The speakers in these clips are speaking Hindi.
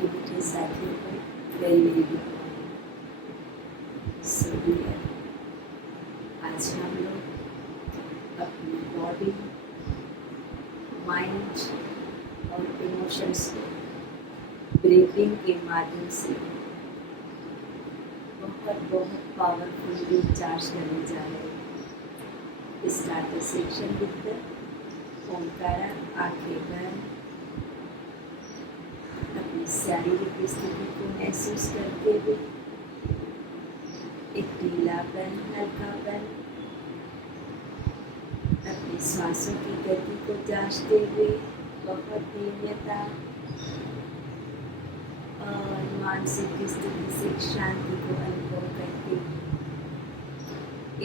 मीठे साथियों को वेरी सुनिए। आज हम लोग अपनी बॉडी, माइंड और इमोशंस को ब्रीथिंग के माध्यम से बहुत पावरफुली चार्ज करने जा रहे हैं। Start the section with the Omkara. आंखें बंद, अपनी शारीरिक स्थिति को महसूस करते हुए एक ढीलापन, हल्कापन, अपनी सांसों की गति को जांचते हुए बहुत धीम्यता और मानसिक स्थिति से शांति को अनुभव करते हुए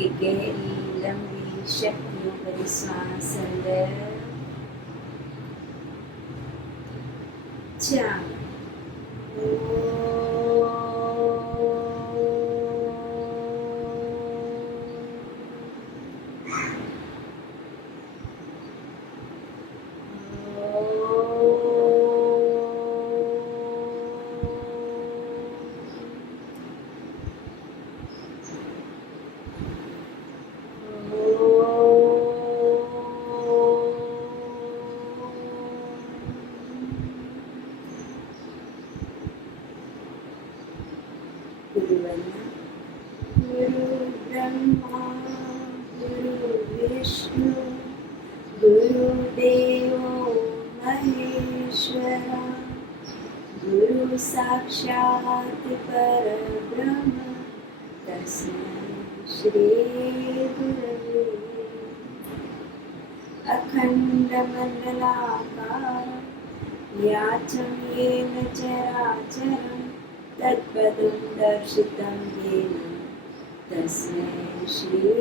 एक गहरी लंबी शक्तियों भरी सांस अंदर, चार, गुरु ब्रह्मा गुरु विष्णु गुरुदेवो महेश्वरा गुरु साक्षात् परब्रह्म तस्मै श्री गुरवे अखण्डमण्डलाकारं व्याप्तं येन चराचरं तत्पदं दर्शितं येन तस्मै श्री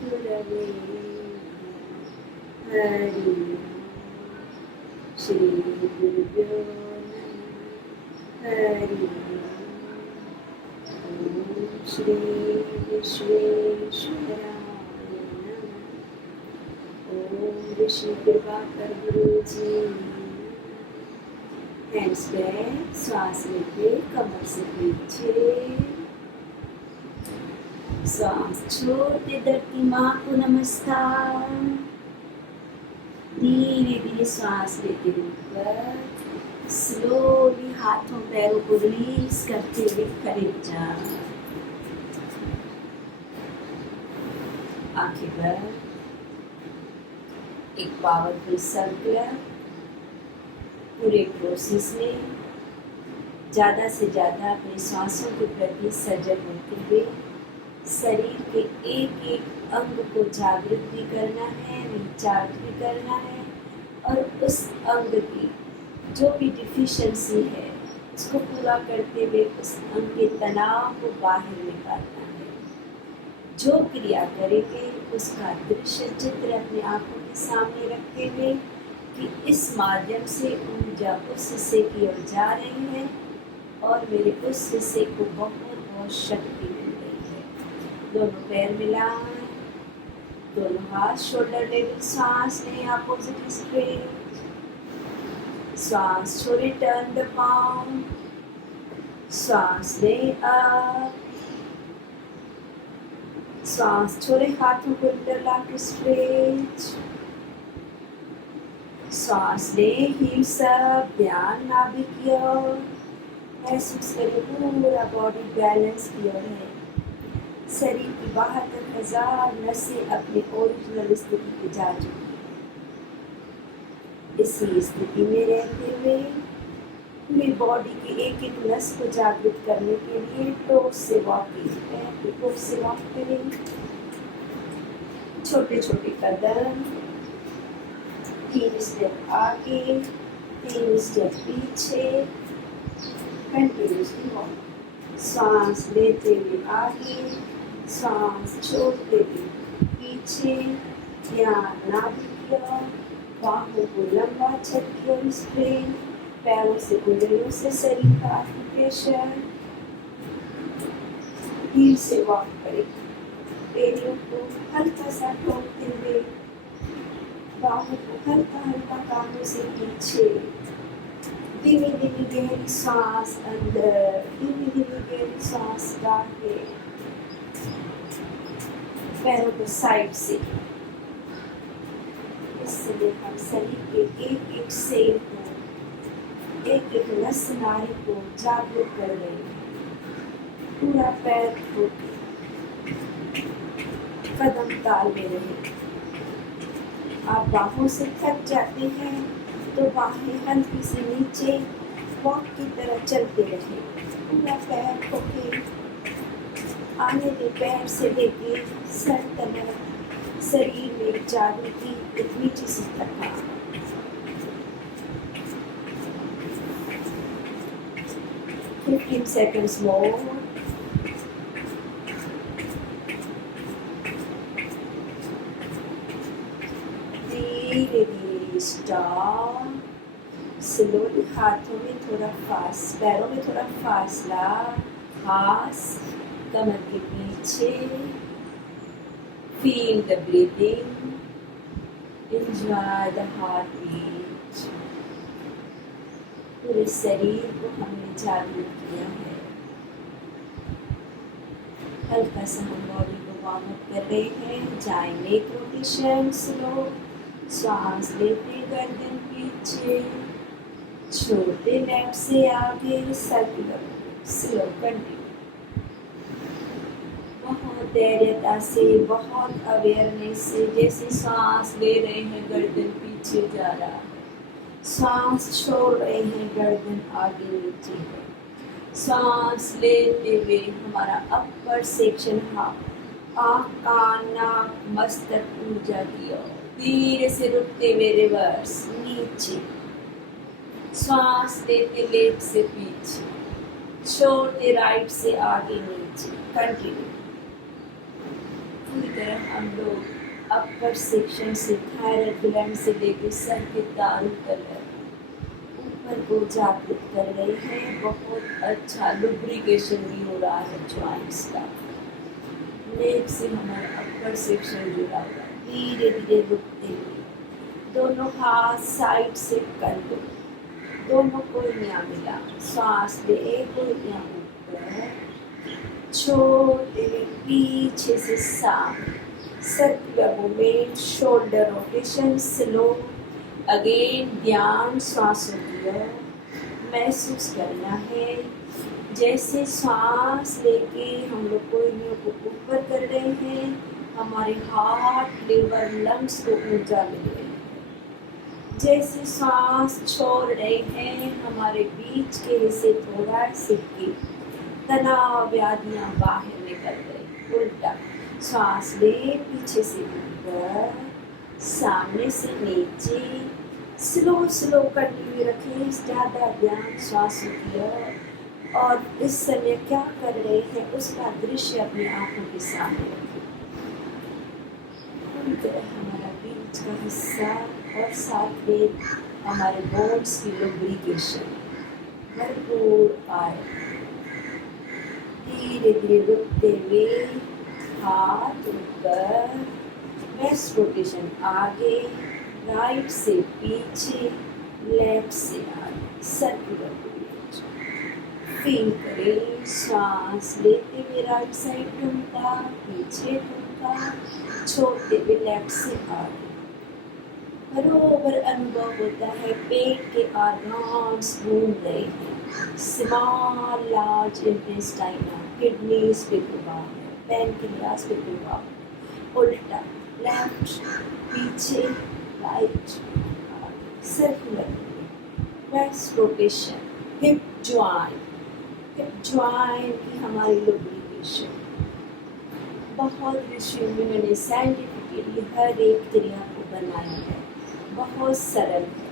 गुरवे हरि ओम। श्री गुरुभ्यो नमः। हरि ओम। श्री विश्वेश्वराय नमः। ओम ऋषि कृपाकर गुरुजी। हैंड्स बैक, श्वास लेके कमर से पीछे, श्वास छोड़ते धरती माँ को नमस्कार। धीरे धीरे श्वास लेते ऊपर, स्लोली हाथों पैरों को रिलीज करते हुए खड़े जा। आंखें बंद। एक पावरफुल सर्कुलर पूरे प्रोसेस में ज़्यादा से ज़्यादा अपने सांसों के प्रति सजग होते हुए शरीर के एक एक अंग को जागृत भी करना है, रिचार्ज भी करना है और उस अंग की जो भी डिफिशिएंसी है उसको पूरा करते हुए उस अंग के तनाव को बाहर निकालना है। जो क्रिया करेंगे उसका दृश्य चित्र अपने आंखों के सामने रखते हुए कि इस माध्यम से ऊर्जा उस हिस्से की ओर जा रही है और मेरे उस हिस्से को बहुत शक्ति मिल रही है। दोनों पैर मिलाएं, दोनों हाथ शोल्डर लेवल, सांस लें अपोजिट स्ट्रेट, श्वास छोड़े टर्न द पाम, श्वास लें अप, श्वास छोड़े हाथों को इंटरलॉक स्ट्रेच, श्वास ले हील्स अप, ध्यान नाभि की ओर, महसूस करें पूरा बॉडी बैलेंस की ओर है। शरीर की 72,000 नसें अपने ओरिजिनल स्थिति पे जा चुकी है। इसी स्थिति में रहते हुए पूरी बॉडी की एक एक नस को जागृत करने के लिए टोस से वॉकिंग, टोस से वॉक करें। छोटे छोटे कदम, 3 स्टेप आगे, 3 स्टेप पीछे, कंटिन्यूसली वॉक। सांस लेते हुए आगे, सांस छोड़ते हुए पीछे, ध्यान नाभि की ओर, बाहों को लंबा छत की ओर स्ट्रेन, पैरों से उंगलियों से शरीर का आर्टिकुलेशन, हील से वॉक करें। पैरों को हल्का सा ठोकते हुए बाहों को हल्का हल्का कानों से पीछे, धीमी धीमी गहरी सांस अंदर, धीमी धीमी गहरी सांस बाहर। पैरों को साइड से, इससे हम शरीर के एक एक सेल को, एक एक नस नाड़ी को जागरूक कर रहे हैं। पूरा पैर को कदम ताल में रहे। आप बाहों से थक जाते हैं तो बाहें हल्की से नीचे वॉक की तरह चलते रहे। पूरा पैर को आने दे, पैर से लेके सर तक शरीर में जागृति, एक मीठी सी थकान। 15 seconds more. धीरे धीरे स्टॉप। स्लोली हाथों में थोड़ा फास्ट, पैरों में थोड़ा फासला, हाथ कमर के पीछे। Feel the breathing, enjoy the heartbeat. पूरे शरीर को हमने जागरूक किया है। हल्का सा हम बॉडी को वार्म अप कर रहे हैं। जाए नेक रोटेशन स्लो, सांस लेते गर्दन पीछे, छोटे लेफ्ट से आगे सर्कुलर स्लो कंटिन्यू। बहुत धैर्यता से, बहुत अवेयरनेस से, जैसे सांस ले रहे हैं गर्दन पीछे जा रहा है, सांस छोड़ रहे हैं गर्दन आगे नीचे है। सांस लेते हुए हमारा अपर सेक्शन आँख, कान, नाक, मस्तक ऊर्जा की ओर धीरे से रुकते हुए रिवर्स नीचे। सांस लेते लेफ्ट से पीछे, छोड़ते राइट से आगे नीचे। कंटिन्यू। पूरी तरह हम लोग अपर सेक्शन से, थायराइड ग्लैंड से लेकर सर के तालु तक ऊपर को जागृत कर रहे हैं। बहुत अच्छा लुब्रिकेशन भी हो रहा है जॉइंट्स का। नेक से हमारा अपर सेक्शन जुड़ा हुआ है। धीरे धीरे रुकते हुए दोनों हाथ साइड से कर दो, दोनों को यहाँ मिला। सांस ले, को यहाँ ऊपर, छोड़ते हुए पीछे से सामने। Circular movement, shoulder rotation slow. Again ध्यान श्वासों की ओर महसूस करना है। जैसे सांस लेके हम लोग कोहनियों को ऊपर कर रहे हैं, हमारे हार्ट, लिवर, लंग्स को ऊर्जा मिल रही है। जैसे सांस छोड़ रहे हैं, हमारे बीच के हिस्से थोड़ा सिक्के, तनाव व्याधियां बाहर निकल रही। उल्टा सांस ले, पीछे से ऊपर, सामने से नीचे। स्लो स्लो कंटिन्यू रखें। ज़्यादा ध्यान श्वासों की ओर, और इस समय क्या कर रहे हैं उसका दृश्य अपनी आंखों के सामने रखें। पूरी तरह हमारा बीच का हिस्सा और साथ में हमारे बोन्स की लुब्रिकेशन भरपूर आए। धीरे धीरे रुकते हुए हाथ ऊपर, वेस्ट रोटेशन आगे, राइट से पीछे, लेफ्ट से आगे, सर्कुलर रोटेशन। फील करें। सांस लेते हुए राइट साइड ठुमका, पीछे ठुमका, छोड़ते हुए लेफ्ट से आगे। बरोबर अनुभव होता है पेट के ऑर्गन्स घूम रहे हैं। स्मॉल लार्ज इंटेस्टाइन, किडनीज पे प्रभाव है, पैनक्रियाज पे प्रभाव है। उल्टा लेफ्ट, पीछे, right, circular, waist rotation, hip joint, hip joint की हमारी लुब्रिकेशन। बहुत ऋषियों ने साइंटिफिकली हर एक क्रिया को बनाया है, बहुत सरल है।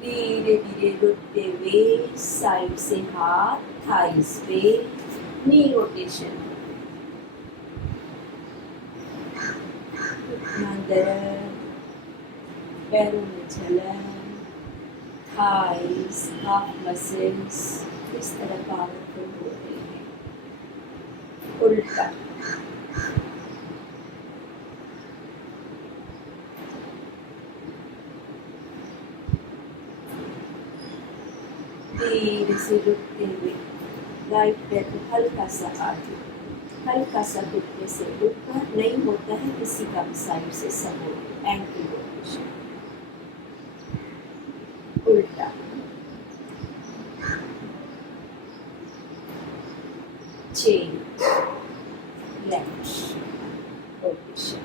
धीरे धीरे रुकते हुए साइड से हाथ, थाइस पे, नी रोटेशन। दर्द, पैरों में जलन, थाइस, हाफ मसल्स इस तरह पावरफुल हो रही है। उल्टा धीरे से रुकते हुए राइट पैर को हल्का सा आगे, हल्का सा घुटने से ऊपर, नहीं होता है किसी का भी साइड से सपोर्ट, एंकल रोटेशन, उल्टा, चेन, लेफ्ट रोटेशन।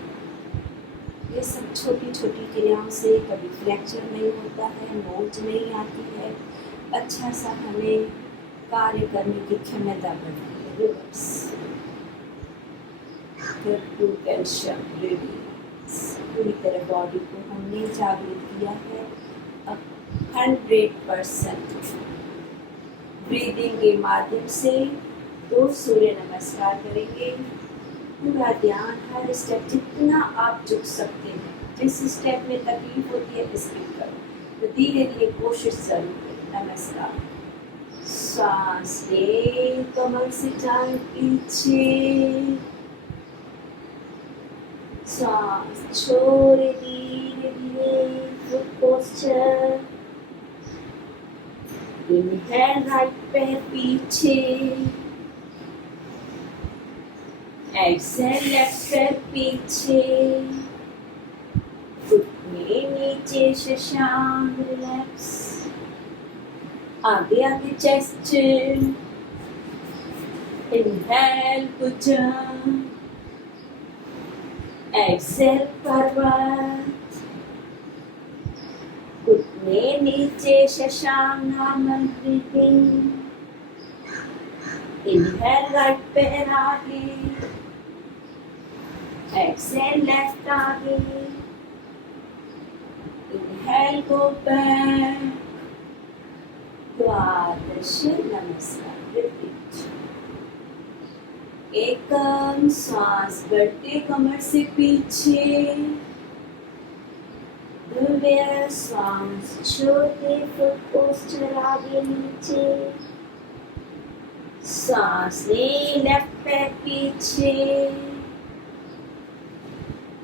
ये सब छोटी छोटी क्रियाओं से कभी फ्रैक्चर नहीं होता है, नोच नहीं आती है, अच्छा सा हमें कार्य करने की क्षमता बढ़ती है। रिवर्स, फिर टू कैल्शियम रिलीज, पूरी तरह बॉडी को हमने जागृत किया है। अब 100% ब्रीदिंग के माध्यम से 2 सूर्य नमस्कार करेंगे। पूरा ध्यान हर स्टेप, जितना आप झुक सकते हैं, जिस स्टेप में तकलीफ होती है स्किप करो, तो धीरे धीरे कोशिश जरूर करें। नमस्कार। सांस ले, कमर से जाए पीछे, सांस छोड़े धीरे धीरे, फुट पोस्चर। इनहेल, राइट पैर पीछे, एक्सेल, लेफ्ट पैर पीछे, घुटने नीचे, शशांक रिलैक्स, आगे आगे चेस्ट, इनहेल भुजंग, एक्सेल पर्वत, घुटने नीचे, Shashank normal breathing, inhale right पैर आगे, एक्सेल लेफ्ट आगे, इनहेल गो बैक, द्वादश नमस्कार। रिपीट, एकम सांस बढ़ते कमर से पीछे, द्वितीय सांस छोड़ते फुट पोस्चर आगे नीचे, सांस ले, लेफ्ट पैर पीछे,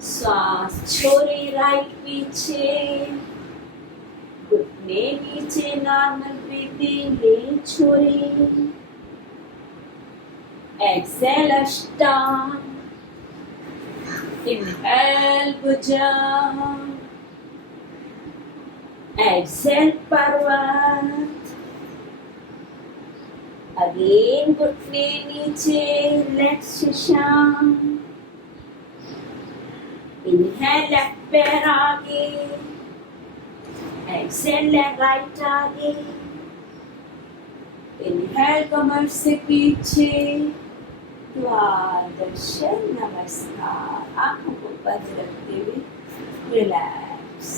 सांस छोड़े राइट पीछे, घुटने नीचे, नॉर्मल ब्रीथिंग, ले छोड़े, एक्सेल अष्टांग, इनहेल भुजंग, एक्सेल पर्वत, अगेन घुटने नीचे, लेट्स शशांक, इनहेल लेफ्ट पैर आगे, एक्सेल लेफ्ट राइट आगे, इनहेल कमर से पीछे, द्वादश नमस्कार। आंखों को बंद रखते हुए रिलैक्स।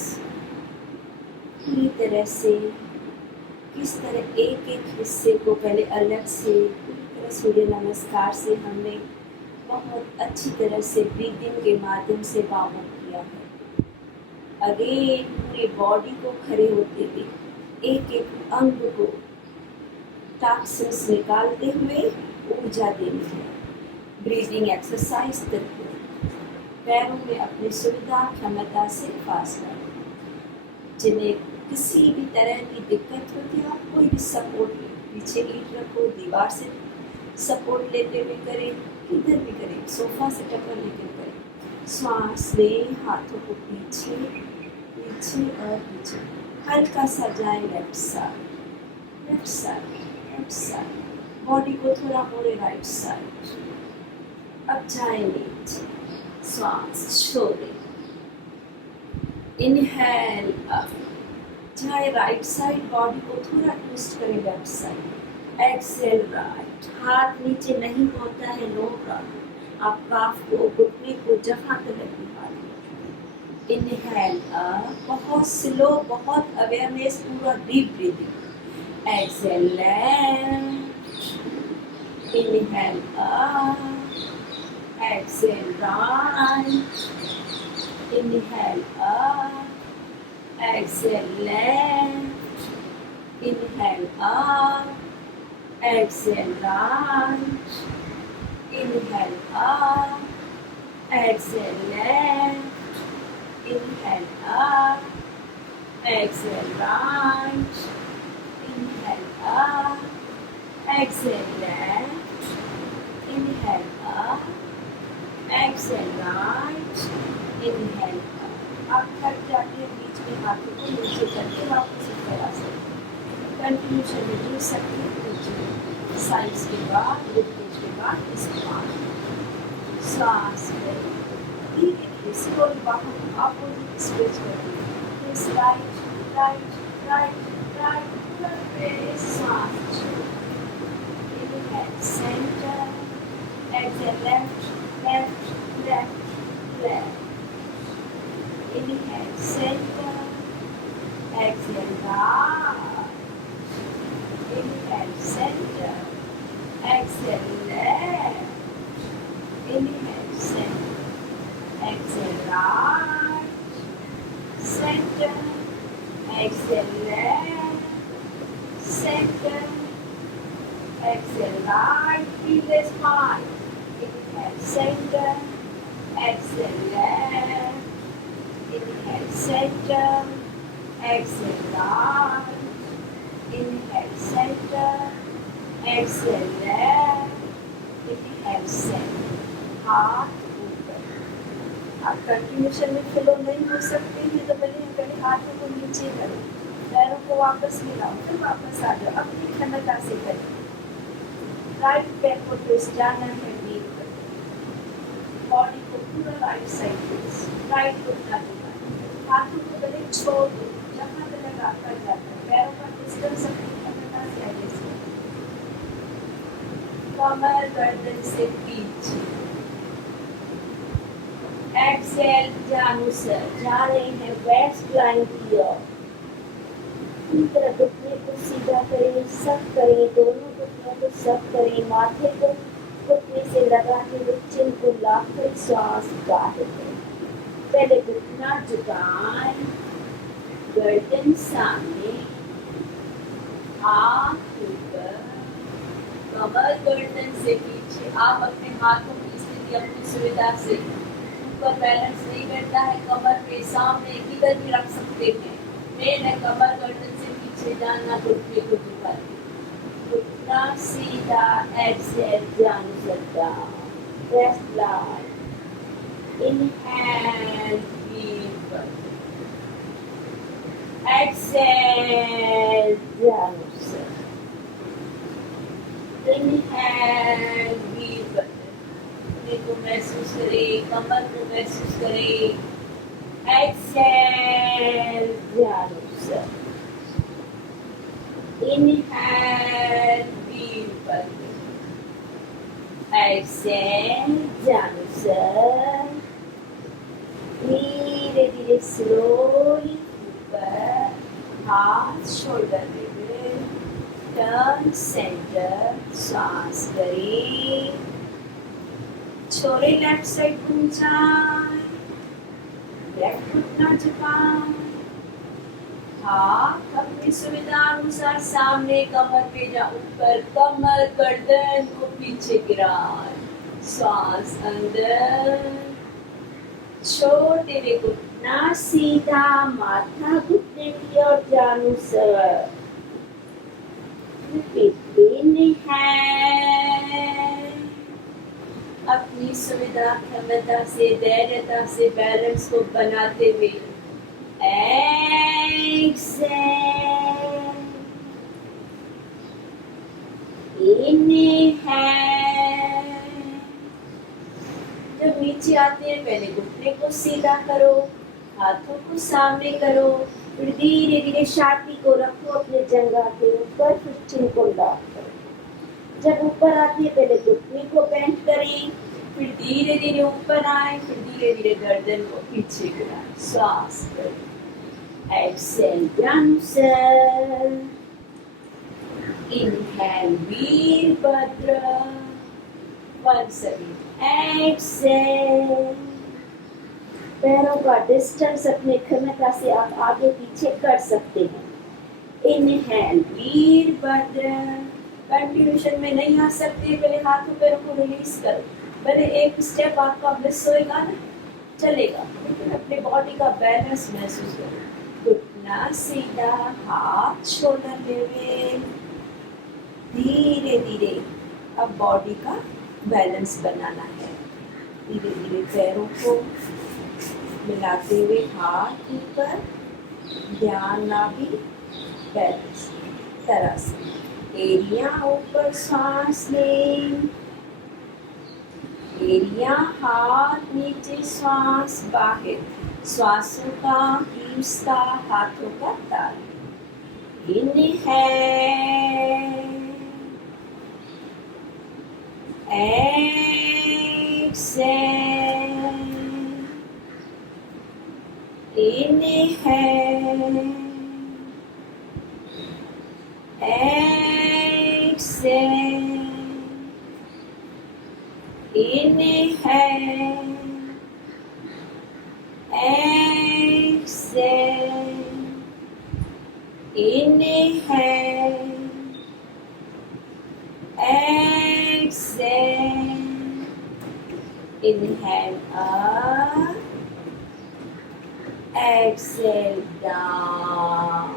पूरी तरह से किस तरह एक एक हिस्से को पहले अलग से पूरी तरह सूर्य नमस्कार से हमने बहुत अच्छी तरह से ब्रीदिंग के माध्यम से वार्म अप किया है। अगेन पूरी बॉडी को खड़े होते हुए एक एक अंग को टॉक्सिन्स निकालते हुए ऊर्जा देनी है। ब्रीदिंग एक्सरसाइज करके पैरों में अपनी सुविधा क्षमता से पास करें। जिन्हें किसी भी तरह की दिक्कत होती है, आप कोई भी सपोर्ट लें, पीछे ईंट रखो, दीवार से सपोर्ट लेते हुए करें, किधर भी करें, सोफा से टक्कर लेकर करें। श्वास लें, हाथों को पीछे पीछे और पीछे, हल्का सा जाए left side, left side, left side, body को थोड़ा मोड़े राइट साइड। अब जाए नीचे, श्वास छोड़े, इनहेल अप, जाए राइट साइड, बॉडी को थोड़ा ट्विस्ट करें लेफ्ट साइड, एक्सेल राइट, हाथ नीचे नहीं होता है, नो प्रॉब्लम, आप काफ को, घुटने को जहाँ तक निकालें। इनहेल अप, बहुत स्लो, बहुत अवेयरनेस, पूरा deep breathing, exhale left, inhale up, exhale right, inhale up, exhale left, inhale up, exhale right, inhale up, exhale left, inhale up, exhale right, inhale up, exhale left, inhale up, exhale right, inhale up. आप थक जाते हैं बीच में हाथों को नीचे करके वापस ऊपर आ सकते हैं। कंटिन्यूशन में जुड़ सकते हैं नीचे साइड्स के बाद रिपीट के बाद इसके बाद सांस लें धीरे धीरे स्लोली बाहर अपोजिट स्ट्रेच करें this right right right right press सांस inhale center exhale left left left left inhale center exhale right inhale center exhale left inhale center exhale right center exhale left center exhale right feel the spine inhale center exhale left inhale center exhale right inhale center exhale left inhale center हाथ ऊपर। आप कंटिन्यूशन में फ्लो नहीं हो सकते हैं तो पहले हाथों को नीचे करो पैरों को वापस मिलाओ फिर वापस आ जाओ अपनी क्षमता से करें राइट पैर को ट्विस्ट जाना है डीप बॉडी को पूरा राइट साइड ट्विस्ट राइट घुटना दूंगा हाथों को गले छोड़ दो जहाँ तक आपका जाता है पैरों का डिस्टेंस अपनी क्षमता से एडजस्ट करें कमर गर्दन से पीछे एक्सेल जानु सर जा रहे हैं वेस्ट लाइन की ओर तरह घुटने को सीधा करें सब करें दोनों घुटनों को सब करें माथे को घुटने से लगा के चिन को लाकर श्वास बाहर करें पहले घुटना झुकाएं गर्दन सामने हाथ ऊपर कमर गर्दन से पीछे आप अपने हाथों की स्थिति अपनी सुविधा से ऊपर बैलेंस नहीं बैठता है कमर पे सामने किधर भी रख सकते हैं मेन है कमर गर्दन से पीछे जाना घुटने को झुका घुटना सीधा एक्सेल जान सकता rest light inhale deep exhale जान सकता इनहेल डीप को महसूस करें कमर को महसूस करें एक्सेल ध्यान से इनहेल डीप एक्सेल ध्यान से धीरे धीरे स्लोली ऊपर हाथ शोल्डर लेवल टर्न सेंटर सांस करें छोड़े लेफ्ट साइड घूमचाएं लेफ्ट घुटना झुकाएं हाथ अपनी सुविधा अनुसार सामने कमर पे जा ऊपर कमर गर्दन को पीछे गिराएं सांस अंदर छोड़ तेरे घुटना सीधा माथा घुटने की ओर जानू सर अपनी सुविधा क्षमता से धैर्यता से बैलेंस को बनाते हुए जब नीचे आते हैं पहले घुटने को सीधा करो हाथों को सामने करो फिर धीरे धीरे छाती को रखो अपने जंघा के ऊपर फिर चिन को लॉक करो जब ऊपर आती है पहले घुटने को बेंड करें फिर धीरे धीरे ऊपर आए फिर धीरे धीरे गर्दन को पीछे गिराएं सांस करें एक्सेल ब्रह्मसल inhale Virabhadra once again exhale पैरों का डिस्टेंस अपने क्षमता से आप आगे पीछे कर सकते हैं इनहेल वीरभद्र कंटिन्यूशन में नहीं आ सकते पहले हाथों पैरों को रिलीज करो पहले एक स्टेप आपका मिस होएगा ना चलेगा लेकिन अपने बॉडी का बैलेंस महसूस करो घुटना सीधा हाथ शोल्डर लेवल धीरे धीरे अब बॉडी का बैलेंस बनाना है। धीरे धीरे पैरों को मिलाते हुए हाथ ऊपर, ध्यान नाभि, बैलेंस तरह से। एरिया ऊपर सांस लें, एरिया हाथ नीचे, श्वास बाहर, श्वासों का हिस्सा हाथों का ताल। Inhale, exhale, inhale, exhale, inhale, exhale, inhale, exhale, inhale up, exhale down।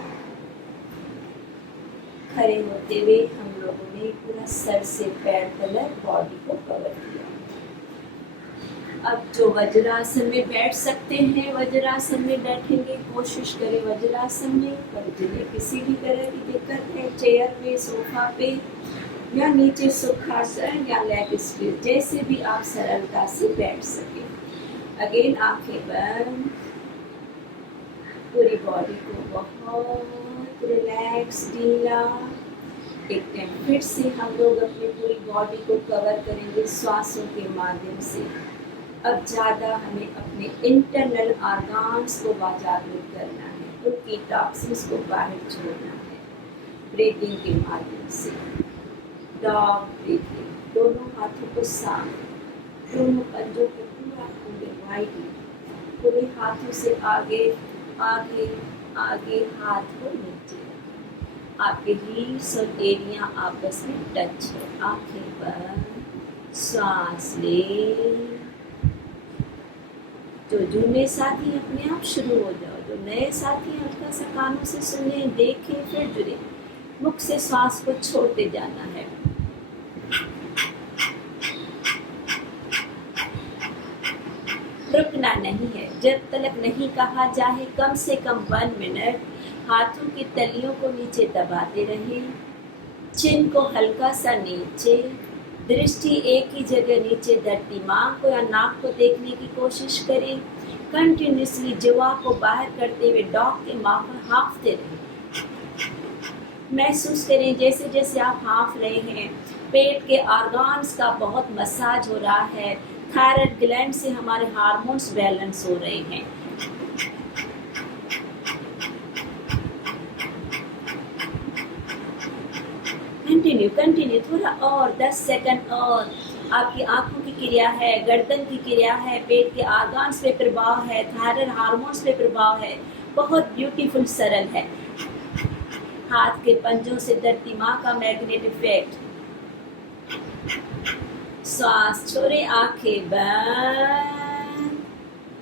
खड़े होते हुए हम लोगों ने पूरा सर से पैर तक बॉडी को कवर किया। अब जो वज्रासन में बैठ सकते हैं वज्रासन में बैठेंगे। कोशिश करें वज्रासन में, पर जिन्हें किसी भी तरह की दिक्कत है चेयर पे, सोफा पे या नीचे सुखासन या लेग स्प्लिट, जैसे भी आप सरलता से बैठ सके। अगेन आंखें बंद, पूरी बॉडी को बहुत रिलैक्स ढीला। एक टाइम फिर से हम लोग अपनी पूरी बॉडी को कवर करेंगे श्वासों के माध्यम से। अब ज़्यादा हमें अपने इंटरनल ऑर्गन्स को जागरूक करना है, उनकी टॉक्सिन्स को बाहर छोड़ना है ब्रीदिंग के माध्यम से। डॉग ब्रीदिंग, दोनों हाथों को साफ, दोनों पंजों को पूरा खोले वाइडली, पूरे हाथों से आगे आगे आगे, हाथ को नीचे रखें। आपके हील्स और एरिया आपस में टच है। आंखें बंद, सांस ले। जो जुड़े साथी अपने आप शुरू हो जाओ, जो नए साथी हल्का सा कानों से सुने, देखें, फिर जुड़े। मुख से श्वास को छोड़ते जाना है। रुकना नहीं है जब तक नहीं कहा जाए। कम से कम 1 मिनट हाथों की तलियों को नीचे दबाते रहें, चिन को हल्का सा नीचे, दृष्टि एक ही जगह नीचे धरती माँ को या नाक को देखने की कोशिश करें। कंटिन्यूसली जिह्वा को बाहर करते हुए डॉग के माफक हाँफते रहें। महसूस करें जैसे जैसे आप हाँफ रहे हैं पेट के ऑर्गन्स का बहुत मसाज हो रहा है। थायराइड ग्लैंड से हमारे हार्मोन्स बैलेंस हो रहे हैं। कंटिन्यू थोड़ा और 10 सेकंड और। आपकी आंखों की क्रिया है, गर्दन की क्रिया है, पेट के ऑर्गन्स पे प्रभाव है, थायराइड हार्मोन्स पे प्रभाव है। बहुत ब्यूटीफुल सरल है। हाथ के पंजों से धरती माँ का मैग्नेट इफेक्ट। श्वास छोड़े, आंखें बंद,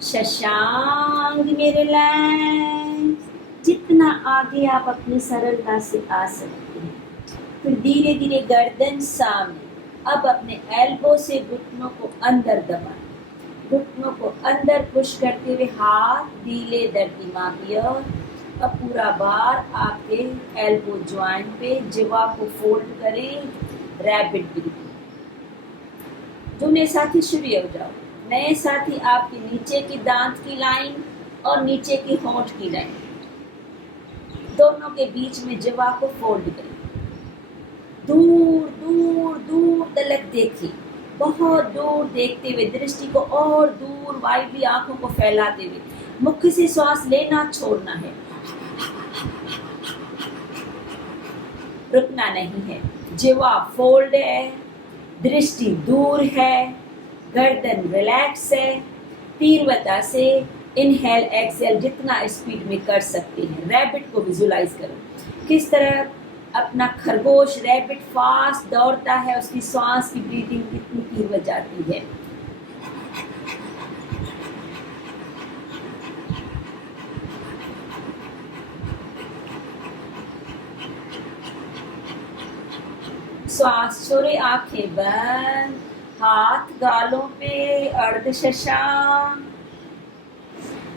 शशांक में रिलैक्स। जितना आगे आप अपनी सरलता से आ सकते हैं। फिर धीरे धीरे गर्दन सामने। अब अपने एल्बो से घुटनों को अंदर दबाएं, घुटनों को अंदर पुश करते हुए हाथ ढीले धरती माँ की ओर। अब पूरा बार आपके एल्बो ज्वाइंट पे, जिह्वा को फोल्ड करें, रैबिट ब्रीथिंग। जो नए साथी शुरू हो जाओ। नए साथी आपके नीचे की दांत की लाइन और नीचे की होंठ की लाइन, दोनों के बीच में जिह्वा को फोल्ड करें। दूर दूर दूर तलक देखिए, बहुत दूर देखते हुए दृष्टि को और दूर वाइडली आंखों को फैलाते हुए मुख से श्वास लेना छोड़ना है। रुकना नहीं है। जिह्वा फोल्ड है, दृष्टि दूर है, गर्दन रिलैक्स है। तीव्रता से इनहेल एक्सेल जितना स्पीड में कर सकते हैं। रैबिट को विजुलाइज करो, किस तरह अपना खरगोश रैबिट फास्ट दौड़ता है, उसकी सांस की ब्रीदिंग कितनी तीव्र जाती है। श्वास छोड़े, आंखें बंद, हाथ गालों पे, अर्ध शशांक।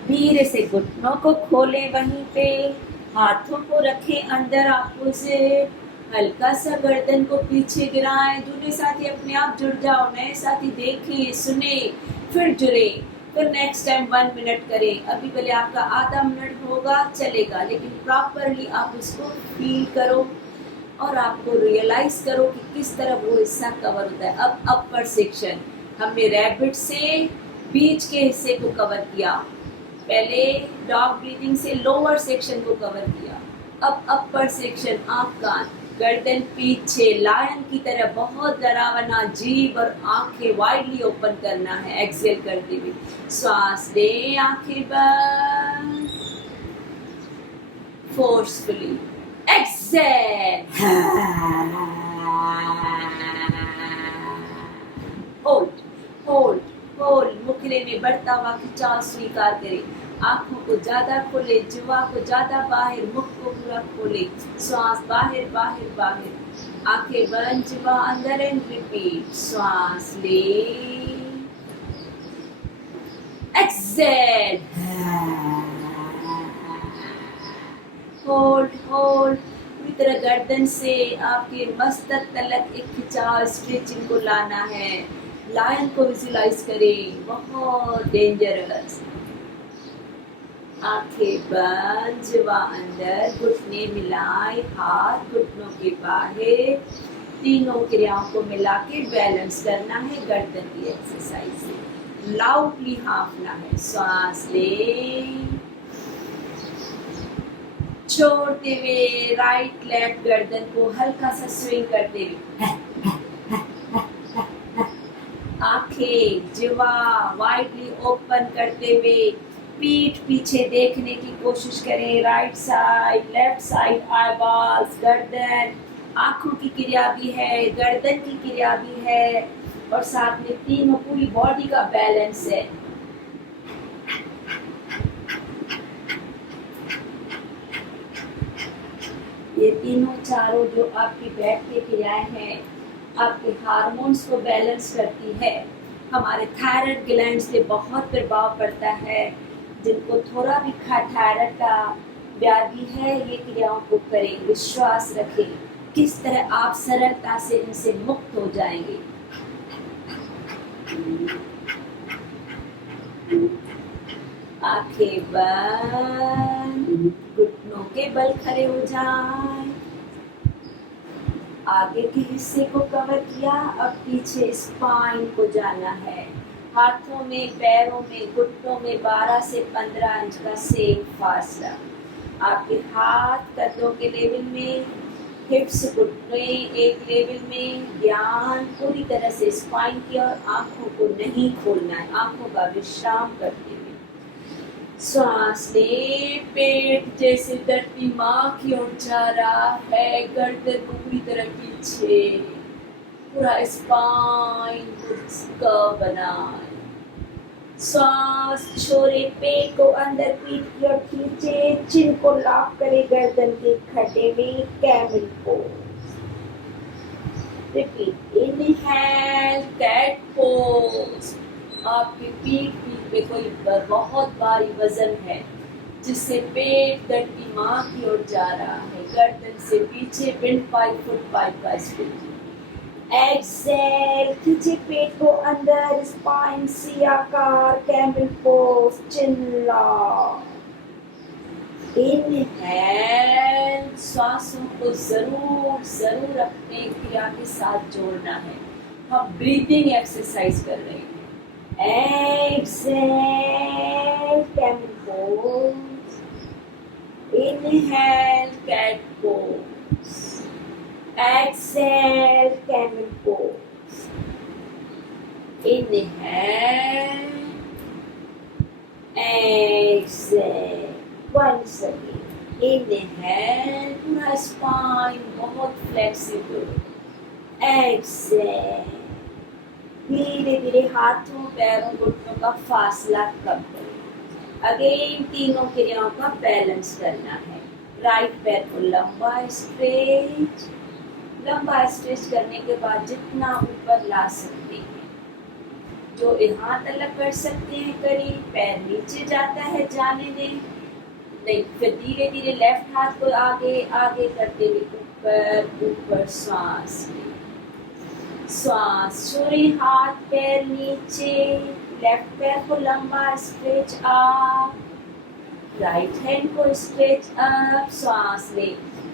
धीरे से घुटनों को खोले, वहीं पे हाथों को रखें अंदर अपोजिट। हल्का सा गर्दन को पीछे गिराएं। जुड़े साथी अपने आप जुड़ जाओ, नए साथी देखें, सुने, फिर जुड़े, फिर नेक्स्ट टाइम 1 मिनट करें। अभी पहले आपका आधा मिनट होगा, चलेगा, लेकिन प्रॉपरली आप उसको फील करो और आपको रियलाइज करो कि किस तरह वो हिस्सा कवर होता है। अब अपर सेक्शन हमने रैबिट से बीच के हिस्से को कवर किया, पहले डॉग ब्रीदिंग से लोअर सेक्शन को कवर किया, अब अपर सेक्शन, आंख कान गर्दन पीछे, लायन की तरह बहुत डरावना जीभ और आंखें वाइडली ओपन करना है। एक्सेल करते हुए श्वास ले, आंखें बंद, forcefully exhale, hold hold hold. मुखरे में बढ़ता हुआ खिंचाव स्वीकार करें। आंखों को ज्यादा खोले, जुआ को ज्यादा बाहर, मुख को पूरा खोले। श्वास बाहर बाहर बाहर, आंखें बंद, जुआ अंदर एंड रिपीट। श्वास ले, एक्सेल, होल्ड होल्ड। पूरी तरह गर्दन से आपके मस्तक तलक एक खिंचाव, स्ट्रेचिंग को लाना है। लायन को विजुलाइज करें, बहुत डेंजरस। आंखें बंद, जुआ अंदर, घुटने मिलाए, हाथ घुटनों के बाहर। तीनों क्रियाओं को मिला के बैलेंस करना है गर्दन की एक्सरसाइज से। लाउडली हाँफना है। श्वास ले, छोड़ते हुए राइट लेफ्ट गर्दन को हल्का सा स्विंग करते हुए। आंखें जुआ वाइडली ओपन करते हुए पीठ पीछे देखने की कोशिश करें। Right side, left side, eyeballs, गर्दन, आंखों की क्रिया भी है, गर्दन की क्रिया भी है, और साथ में तीनों पूरी बॉडी का बैलेंस है। ये तीनों चारों जो आपकी बैठ की क्रियाएं हैं, आपके हार्मोन्स को बैलेंस करती है। हमारे थायराइड ग्लैंड्स पे बहुत प्रभाव पड़ता है। जिनको थोड़ा भी थायराइड का व्याधि है, ये क्रियाओं को करें, विश्वास रखें, किस तरह आप सरलता से इनसे मुक्त हो जाएंगे। आंखें बंद, घुटनों के बल खड़े हो जाएं। आगे के हिस्से को कवर किया, अब पीछे स्पाइन को जाना है। हाथों में, पैरों में, घुटनों में 12 से 15 इंच का सेम फासला। आपके हाथ कदों के लेवल में, हिप्स घुटने एक लेवल में। ध्यान पूरी तरह से स्पाइन की और आंखों को नहीं खोलना है, आंखों का विश्राम करते हुए। श्वास ले, पेट जैसे धरती माँ की ओर जा रहा है, गर्दन को पूरी तरह पीछे, पूरा स्पाइन को बनाए। श्वास छोड़े, पेट को अंदर, पीठ की ओर खींचे, चिन को लॉक करे गर्दन के खड्डे में, camel pose. Repeat, inhale, cat pose. आपकी पीठ पे कोई बहुत भारी वजन है जिससे पेट धरती माँ की ओर जा रहा है, गर्दन से पीछे, विंड पाइप, फुट पाइप का स्ट्रेचिंग। एक्सेल, खींचे पेट को अंदर, स्पाइन सी आकार, कैमल पोज, चिन लॉक। इनहेल, श्वासों को जरूर अपने क्रिया के साथ जोड़ना है। हम ब्रीदिंग एक्सरसाइज कर रहे हैं। Exhale, camel pose. Inhale, cat pose. Exhale, camel pose. Inhale, exhale. Once again. Inhale, पूरा spine बहुत flexible. Exhale. धीरे धीरे हाथों, पैरों, घुटनों का फासला कम करें। अगेन तीनों क्रियाओं का बैलेंस करना है। राइट पैर को लंबा स्ट्रेच, लंबा स्ट्रेच करने के बाद जितना ऊपर ला सकते हैं, जो हाथ अलग कर सकते हैं करिए, पैर नीचे जाता है जाने दें, नहीं फिर धीरे धीरे लेफ्ट हाथ को आगे आगे करते हुए ऊपर ऊपर सांस लें, सांस छोड़े, हाथ पैर नीचे, लेफ्ट पैर को लंबा स्ट्रेच अप, राइट हैंड को स्ट्रेच अप, सांस ले,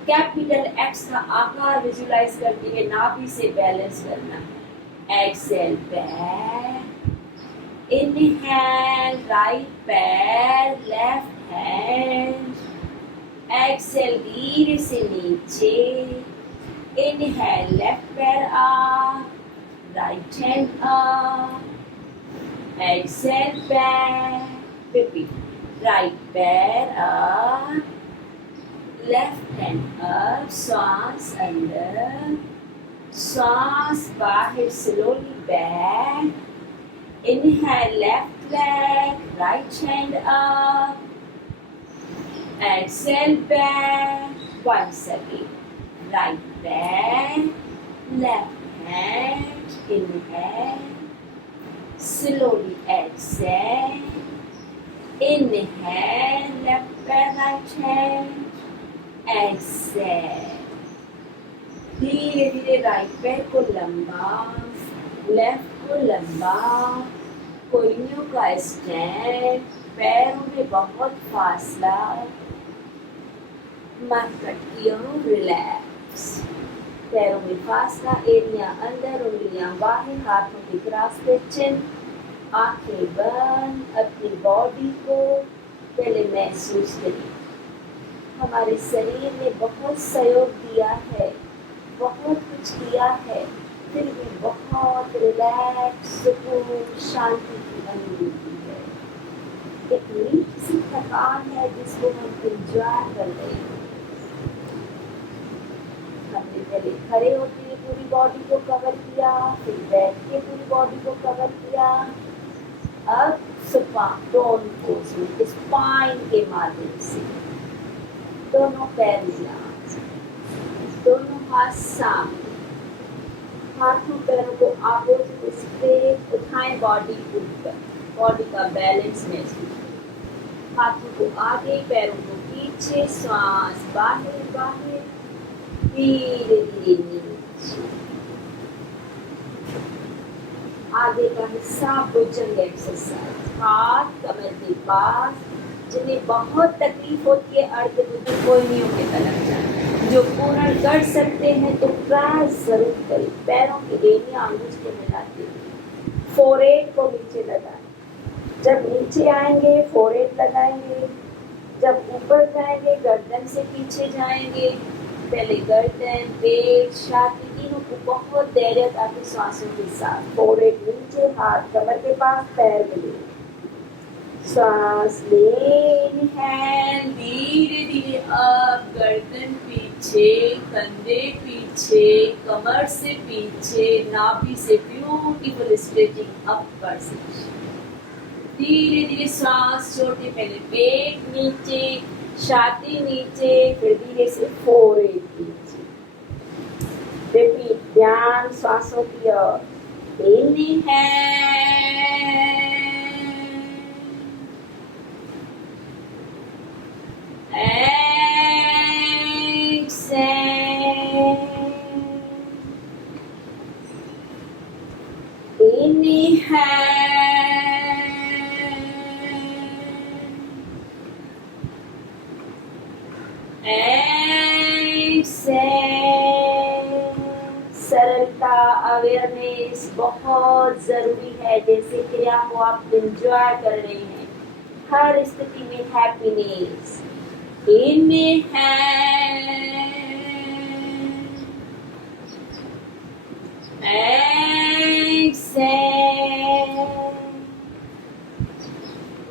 कैपिटल एक्स का आकार विजुलाइज करते हुए नाभि से बैलेंस करना है, एक्सेल बैक, इनहेल राइट पैर लेफ्ट हैंड, एक्सेल धीरे से नीचे, इनहेल लेफ्ट पैर up, right hand up, exhale back, repeat, right पैर up, left hand up, सांस अंदर, सांस बाहर, slowly back, inhale left leg, right hand up, exhale back, once again, right back, left hand, inhale, slowly exhale, inhale, left पैर right hand, exhale, धीरे धीरे राइट पैर को लंबा, लेफ्ट को लंबा, कोहनियों का स्टैंड, पैरों में बहुत फासला, मस्कटियों रिलैक्स, पैरों में फासला, एरिया अंदर, उंगलियां बाहर, हाथों की क्रॉस स्ट्रेचिंग, आंखें बंद, अपनी बॉडी को पहले महसूस करिए। हमारे शरीर ने बहुत सहयोग दिया है, बहुत कुछ किया है, फिर भी बहुत रिलैक्स, सुकून, शांति की अनुभूति है। एक मीठी सी थकान है जिसको हम एंजॉय कर रहे हैं। हमने पहले खड़े होते हुए पूरी बॉडी को कवर किया, फिर बैठ के पूरी बॉडी को कवर किया, अब दोनों स्पाइन के माध्यम से दोनों पैर मिला, दोनों हाथ सामने, हाथों पैरों को आगे स्ट्रेट उठाएं, बॉडी ऊपर, बॉडी का बैलेंस महसूस, हाथों को आगे पैरों को पीछे, सांस बाहर बाहर, धीरे धीरे नीचे, आगे का हिस्सा भुजंग एक्सरसाइज, हाथ कमर के पास, जिन्हें बहुत तकलीफ होती है अर्धभुजंग कोहनियों में तलक जाए, जो पूर्ण कर सकते हैं तो ट्राई जरूर करें। पैरों की एड़ियां अंगुश को मिलाते हुए फोरहेड को नीचे लगाएं, जब नीचे आएंगे फोरहेड लगाएंगे, जब ऊपर जाएंगे गर्दन से पीछे जाएंगे, पहले गर्दन, पेट, छाती तीनों को बहुत धैर्य ताकि सांसों के साथ, फोरहेड नीचे, हाथ कमर के पास, पैर मिले, सांस ले, इनहेल, धीरे धीरे अप, गर्दन पीछे, कंधे पीछे, कमर से पीछे, नाभि से ब्यूटीफुल स्ट्रेचिंग अप कर सकते, धीरे धीरे सांस छोड़ते, पहले पेट नीचे, छाती नीचे, फिर धीरे से फोरहेड नीचे, रिपीट, ध्यान सांसों की ओर, इनहेल, सरलता, अवेयरनेस बहुत जरूरी है। जैसे क्रिया को आप एंजॉय कर रहे हैं, हर स्थिति में happiness,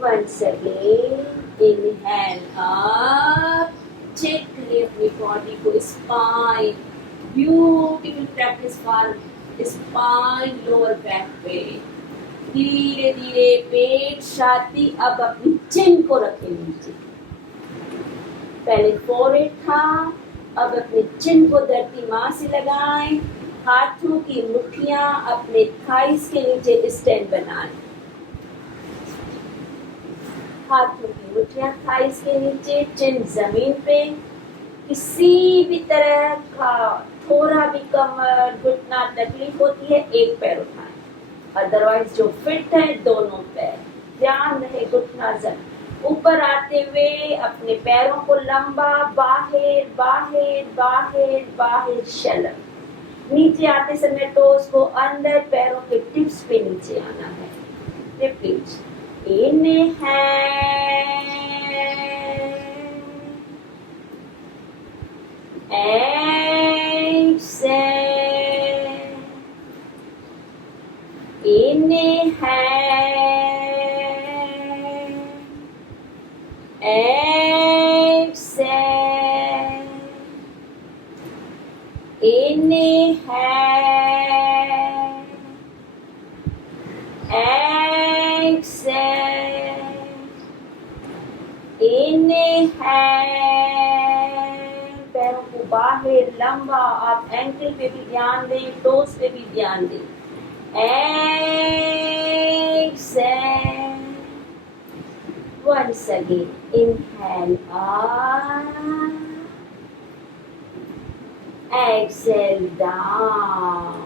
once again, inhale up, check करिए अपनी बॉडी को, spine, beautiful practice for spine, lower back पे, धीरे धीरे पेट, छाती, अब अपनी चिन को रखें नीचे, पहले फोरहेड था, अब अपने चिन को धरती माँ से लगाएं, हाथों की मुट्ठियां अपने थाइस के नीचे स्टैंड बनाएं। हाथों की मुट्ठियां थाइस के नीचे, चिन जमीन पे। किसी भी तरह का थोड़ा भी कमर घुटना तकलीफ होती है, एक पैर उठाएं, अदरवाइज जो फिट है दोनों पैर। ध्यान रहे घुटना जमीन। ऊपर आते हुए अपने पैरों को लंबा, बाहर बाहर बाहर बाहर शलम। नीचे आते समय टोस को अंदर, पैरों के टिप्स पे नीचे आना है। Repeat. Inhale, exhale, inhale, exhale, inhale, exhale, inhale, पैरों को बाहर लंबा, आप एंकल पे भी ध्यान दें, टोस पे भी ध्यान दें। Exhale. Once again, inhale up, exhale down.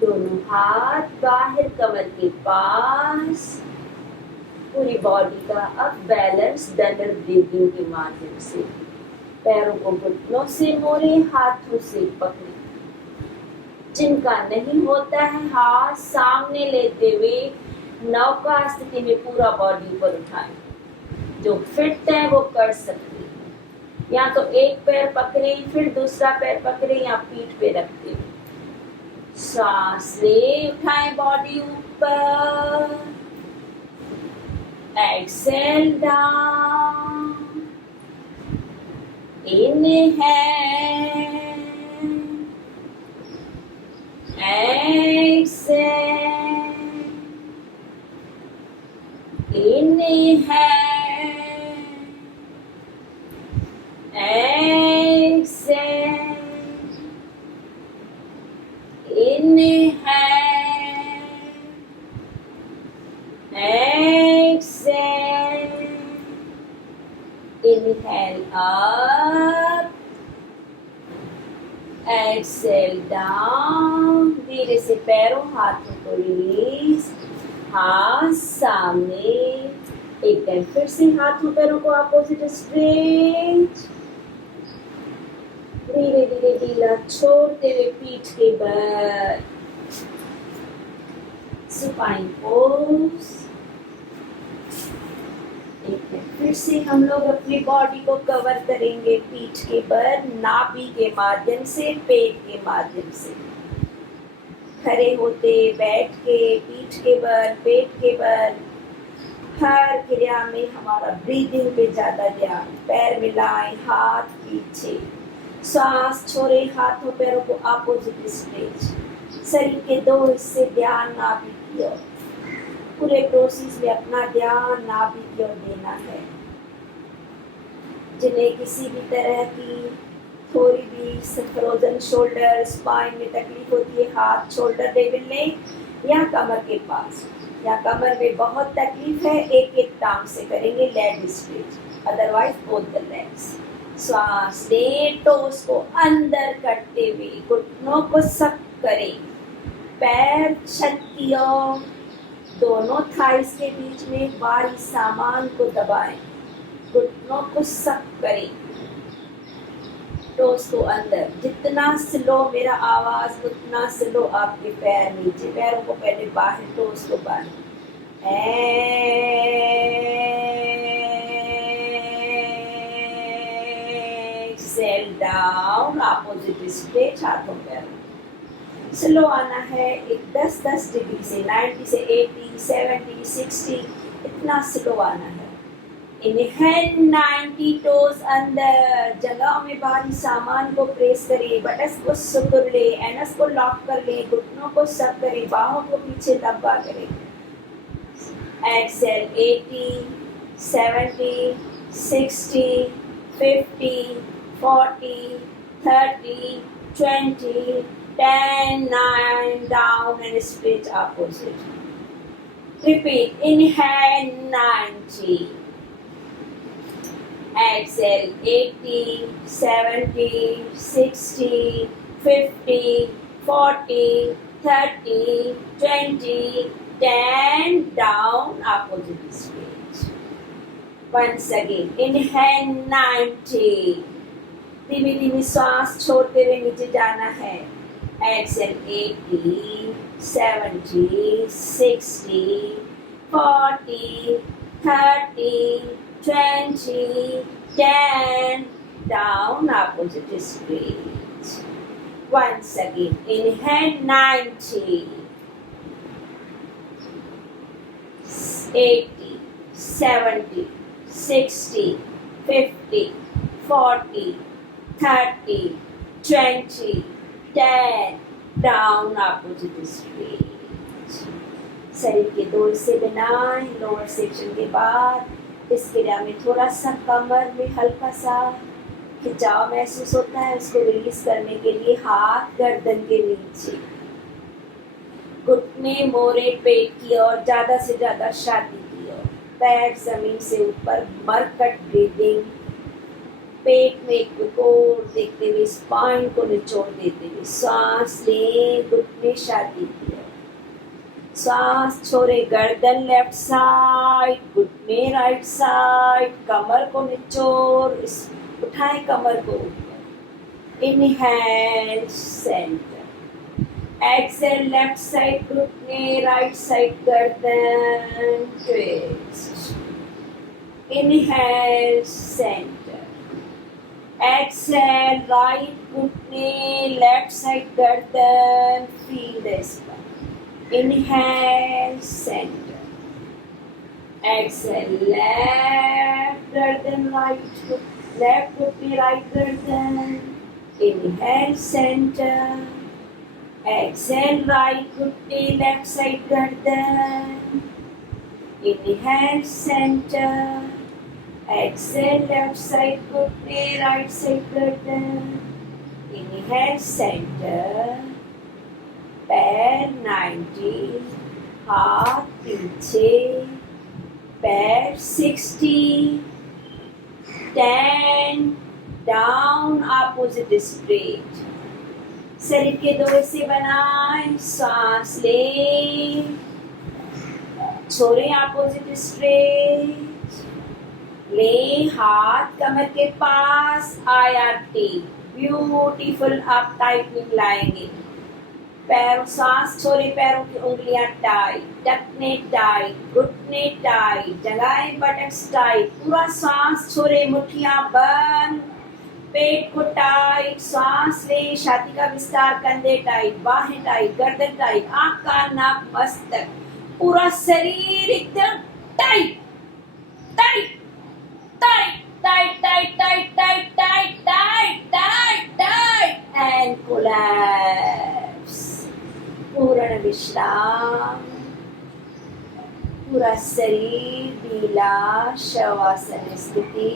दोनों हाथ बाहर कमर के पास, पूरी बॉडी का अब बैलेंस डबल ब्रीदिंग के माध्यम से। पैरों को घुटनों से मोड़े, हाथों से पकड़े। जिनका नहीं होता है, हाथ सामने लेते हुए नौका स्थिति में पूरा बॉडी ऊपर उठाएं। जो फिट है वो कर सकते हैं, या तो एक पैर पकड़े, फिर दूसरा पैर पकड़े, या पीठ पे रखते हैं। सांस ले, उठाएं बॉडी ऊपर, exhale down, inhale, exhale, inhale, exhale, inhale, exhale, inhale up, exhale down। धीरे से पैरों हाथों को रिलीज, हाथ सामने। एक टाइम फिर से हाथों पैरों को अपोजिट स्ट्रेच, धीरे धीरे ढीला छोड़ते हुए पीठ के बल, सुपाइन पोज। एक टाइम फिर से हम लोग अपनी बॉडी को कवर करेंगे पीठ के बल, नाभि के माध्यम से, पेट के माध्यम से। खड़े होते, बैठ के, पीठ के बल, पेट के बल, हर क्रिया में हमारा ब्रीदिंग पे ज्यादा ध्यान। पैर मिलाएं, हाथ पीछे, सांस छोड़े, हाथों पैरों को अपोजिट स्ट्रेच। शरीर के दो हिस्से, ध्यान नाभि की ओर। पूरे प्रोसेस में अपना ध्यान नाभि की ओर देना है। जिन्हें किसी भी तरह की थोड़ी भी फ्रोजन शोल्डर, स्पाइन में तकलीफ होती है, हाथ शोल्डर लेवल लें या कमर के पास, या कमर में बहुत तकलीफ है, एक एक टांग से करेंगे leg stretch, otherwise both the legs. श्वास लें, टोस को अंदर करते हुए घुटनों को सख्त करें, पैर छत की ओर, दोनों थाइस के बीच में भारी सामान को दबाएं, घुटनों को सख्त करें, टोस को अंदर। जितना स्लो मेरा आवाज, उतना स्लो आपके पैर नीचे। पैरों को पहले बाहर, टोस को बाहर। एक्सेल डाउन, अपोजिट स्ट्रेच, हाथों पैरों। स्लो आना है, एक 10-10 डिग्री से, 90 से 80, 70, 60, इतना स्लो आना है। इनहेल, 90 टोस अंदर, जगह में भारी सामान को प्रेस करें, बटस को सुकुड़ ले, एनस को लॉक कर ले, घुटनों को सब करें, बाहों को पीछे दबा करें। Excel 80, 70, 60, 50, 40, 30, 20, 10, 9, down and split opposite. Repeat, inhale 90, exhale 80, 70, 60, 50, 40, 30, 20, 10, down, opposite split. Once again, inhale 90, धीमी धीमी सांस छोड़ते हुए नीचे जाना है. Exhale 80, 70, 60, 40, 30, 20, 10, down, opposite split. Once again, inhale 90, 80, 70, 60, 50, 40, 30, 20, 10, down, opposite straight. शरीर के दो हिस्से बनाएं. लोअर सेक्शन के बाद इस क्रिया में थोड़ा सा कमर में हल्का सा खिंचाव महसूस होता है. उसको रिलीज करने के लिए हाथ गर्दन के नीचे, घुटने मोरे पेट की ओर, ज्यादा से ज्यादा छाती की ओर, पैर जमीन से ऊपर, मरकट ब्रीदिंग. पेट में एक कोर देखते हुए स्पाइन को निचोड़ देते हुए सांस ले. घुटने छाती की ओर, सांस छोड़े. गर्दन लेफ्ट साइड, घुटने राइट साइड, कमर को निचोड़, उठाएं कमर को ऊपर. Inhale center, exhale left side, घुटने राइट साइड, गर्दन twist. Inhale center, exhale, right घुटने लेफ्ट साइड, गर्दन, feel the spine. Inhale, center. Exhale, left गर्दन, right, left घुटने, right गर्दन. Inhale, center. Exhale, right घुटने, left side गर्दन. Inhale, center. Exhale, left side घुटने, right side गर्दन. Inhale, center. पैर 90, हाथ पीछे, पैर 60, 10, down, opposite straight. शरीर के दो हिस्से बनाएं. सांस ले, छोड़ें opposite straight. ले हाथ कमर के पास, IRT, ब्यूटीफुल अप टाइटनिंग लाएंगे. पैरों, सांस छोड़े, पैरों की उंगलियां टाइट, टखने टाइट, घुटने टाइट, जगाएं बटक्स टाइट. पूरा सांस छोड़े, मुट्ठियां बंद, पेट को टाइट. सांस ले, छाती का विस्तार, कंधे टाइट, बाहें टाइट, गर्दन टाइट, आंख कान नाक मस्तक, पूरा शरीर एकदम tight tight tight tight tight tight tight tight tight tight tight and collapse. पूर्ण विश्राम, पूरा शरीर ढीला, शवासन स्थिति.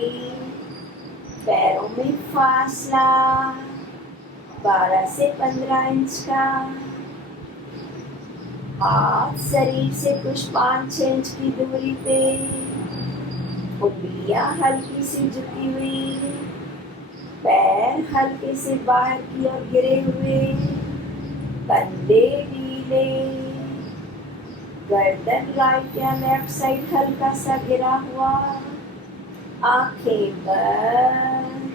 पैरों में फासला 12 से 15 इंच का. हाथ शरीर से कुछ 5-6 इंच की दूरी पे. उंगलियां हल्की सी झुकी हुई, पैर हल्के से बाहर की ओर गिरे हुए, कंधे ढीले, गर्दन राइट या लेफ्ट साइड हल्का सा गिरा हुआ, आंखें बंद.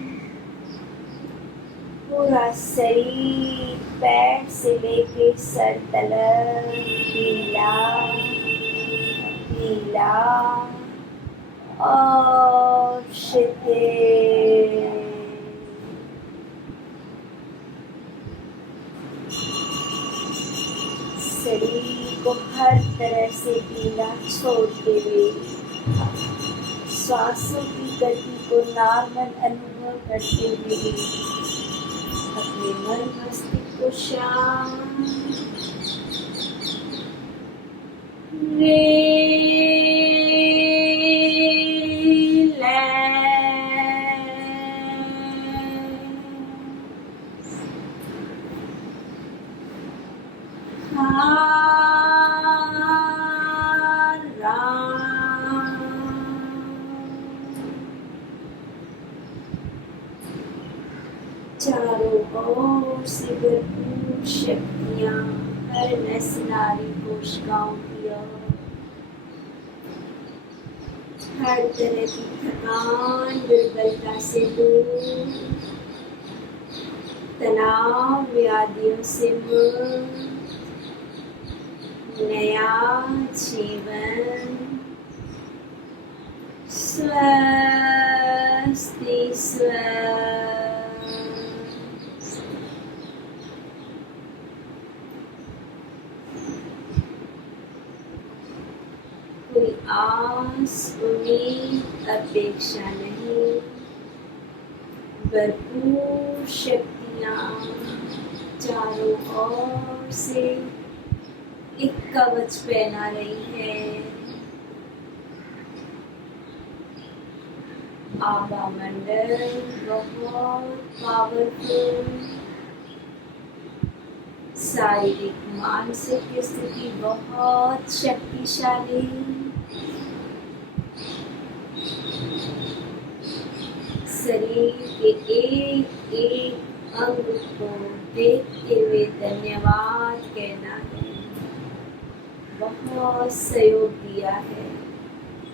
पूरा शरीर पैर से लेके सर तलक ढीला ढीला और शिथिल. शरीर को हर तरह से ढीला छोड़ते हुए श्वासों की गति को नॉर्मल अनुभव करते हुए अपने मन मस्तिष्क को शांत. चारों ओर से भरपूर शक्तियां हर नस नाड़ी कोशिकाओं की ओर, हर तरह की थकान दुर्बलता से दूर, तनाव व्याधियों से मुक्त, नया जीवन स्वस्ति स्वस्थ। कोई आस उम्मीद अपेक्षा नहीं, भरपूर शक्तियाँ चारों ओर से एक कवच पहना रही है। आभा मंडल बहुत पावरफुल, शारीरिक मानसिक स्थिति बहुत शक्तिशाली, शरीर के एक एक अंग को देखते हुए धन्यवाद कहना है, बहुत सहयोग दिया है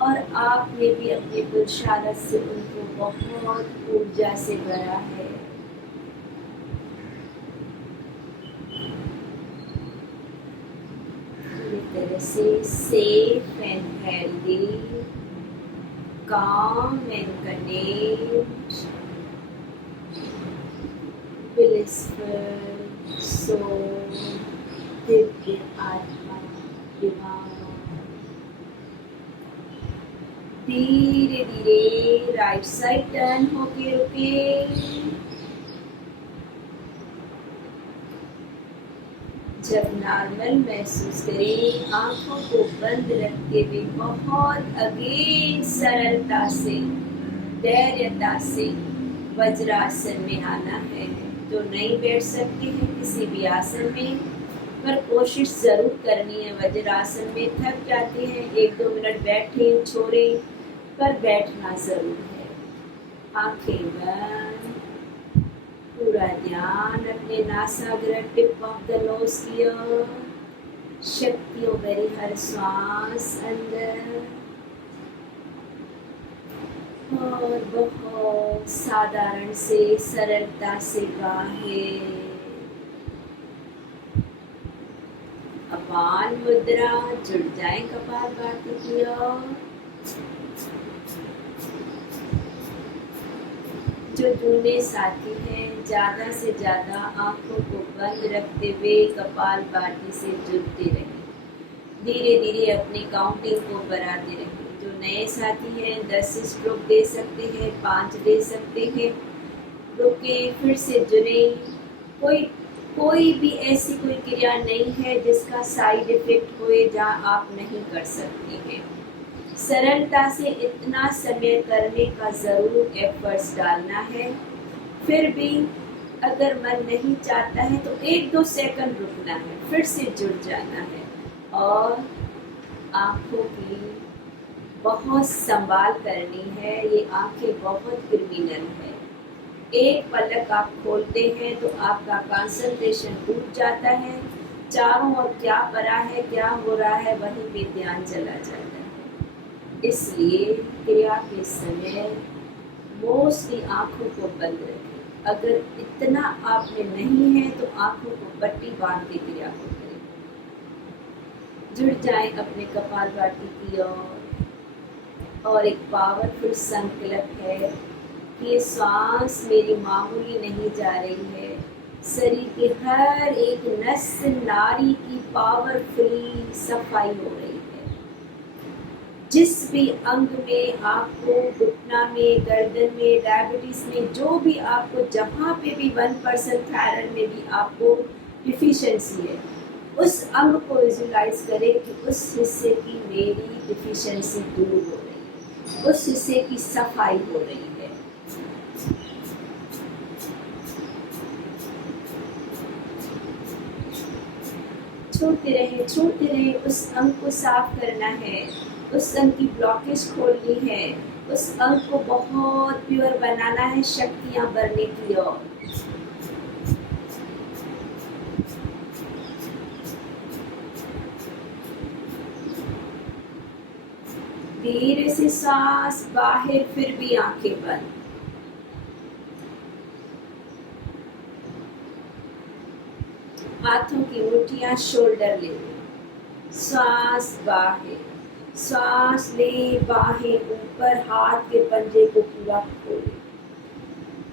और आपने भी अपने पुरुषार्थ से उनको बहुत ऊर्जा से भरा है। पूरी तरह से safe and healthy, calm and connect, blissful soul, Divya आत्मा विमान। धीरे धीरे राइट साइड टर्न होके रुके, जब नॉर्मल महसूस करें आंखों को बंद रखते हुए बहुत अगेन सरलता से धैर्यता से वज्रासन में आना है। जो नहीं बैठ सकते हैं किसी भी आसन में, पर कोशिश जरूर करनी है। वज्रासन में थक जाते हैं, 1-2 मिनट बैठे छोड़े, पर बैठना जरूर है। आंखें बंद, पूरा ध्यान अपने नासाग्र टिप ऑफ द नोज की ओर, शक्तियों भरी हर श्वास अंदर और बहुत साधारण से सरलता से बाहर। अपान मुद्रा, जुड़ जाए कपालभाति की ओर। जो जुड़ने साथी हैं ज़्यादा से ज़्यादा आंखों को बंद रखते हुए कपालभाति से जुड़ते रहें। धीरे धीरे अपनी काउंटिंग को बढ़ाते रहें। जो नए साथी हैं 10 स्ट्रोक दे सकते हैं, 5 दे सकते हैं, रुके फिर से जुड़े। कोई भी ऐसी कोई क्रिया नहीं है जिसका साइड इफेक्ट होए जहाँ आप नहीं कर सकते हैं। सरलता से इतना समय करने का ज़रूर एफर्ट्स डालना है। फिर भी अगर मन नहीं चाहता है तो 1-2 सेकंड रुकना है, फिर से जुड़ जाना है और आँखों की बहुत संभाल करनी है। ये आँखें बहुत क्रिमिनल है। एक पलक आप खोलते हैं तो आपका कंसंट्रेशन टूट जाता है, चारों ओर क्या पड़ा है क्या हो रहा है वहीं पे ध्यान चला जाता है। इसलिए क्रिया के समय मोस्टली आँखों को बंद रखें। अगर इतना आप में नहीं है तो आँखों को पट्टी बांध के क्रिया को करें। जुड़ जाएं अपने कपालभाति की ओर और एक पावरफुल संकल्प है कि ये सांस मेरी मामूली नहीं जा रही है। शरीर के हर एक नस नाड़ी की पावरफुली सफाई हो रही है। जिस भी अंग में आपको, घुटना में, गर्दन में, डायबिटीज में, जो भी आपको, जहाँ पे भी 1% थायराइड में भी आपको डिफिशिएंसी है, उस अंग को विजुलाइज करें कि उस हिस्से की मेरी डिफिशिएंसी दूर हो रही है, उस हिस्से की सफाई हो रही है। छोड़ते रहे, उस अंग को साफ करना है, उस अंग की ब्लॉकेज खोलनी है, उस अंग को बहुत प्योर बनाना है शक्तियाँ भरने की ओर। धीरे से सांस बाहर, फिर भी आंखें बंद। हाथों की मुट्ठियां शोल्डर लेवल। सांस बाहर, सांस ले, बाहें ऊपर, हाथ के पंजे को पूरा खोले।